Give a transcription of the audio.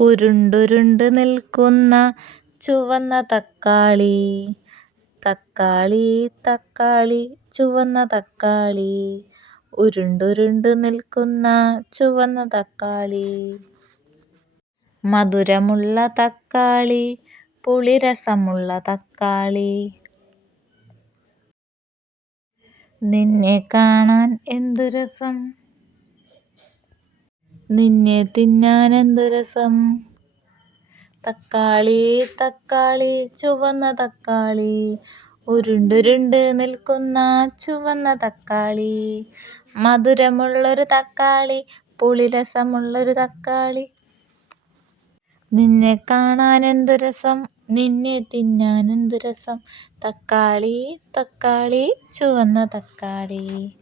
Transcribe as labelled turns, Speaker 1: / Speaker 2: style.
Speaker 1: ഉരുണ്ടുരുണ്ട് നിൽക്കുന്ന ചുവന്ന തക്കാളി. തക്കാളി തക്കാളി ചുവന്ന തക്കാളി. ഉരുണ്ടുരുണ്ട് നിൽക്കുന്ന ചുവന്ന തക്കാളി. മധുരമുള്ള തക്കാളി പുളിരസമുള്ള തക്കാളി. നിന്നെ കാണാൻ എന്തു രസം? നിന്നെ തിന്നാൻ എന്ത് രസം? തക്കാളി തക്കാളി ചുവന്ന തക്കാളി. ഉരുണ്ടുരുണ്ട് നിൽക്കുന്ന ചുവന്ന തക്കാളി. മധുരമുള്ളൊരു തക്കാളി പുളിരസമുള്ളൊരു തക്കാളി. നിന്നെ കാണാൻ എന്തു രസം? നിന്നെ തിന്നാൻ എന്തു രസം? തക്കാളി തക്കാളി ചുവന്ന തക്കാളി.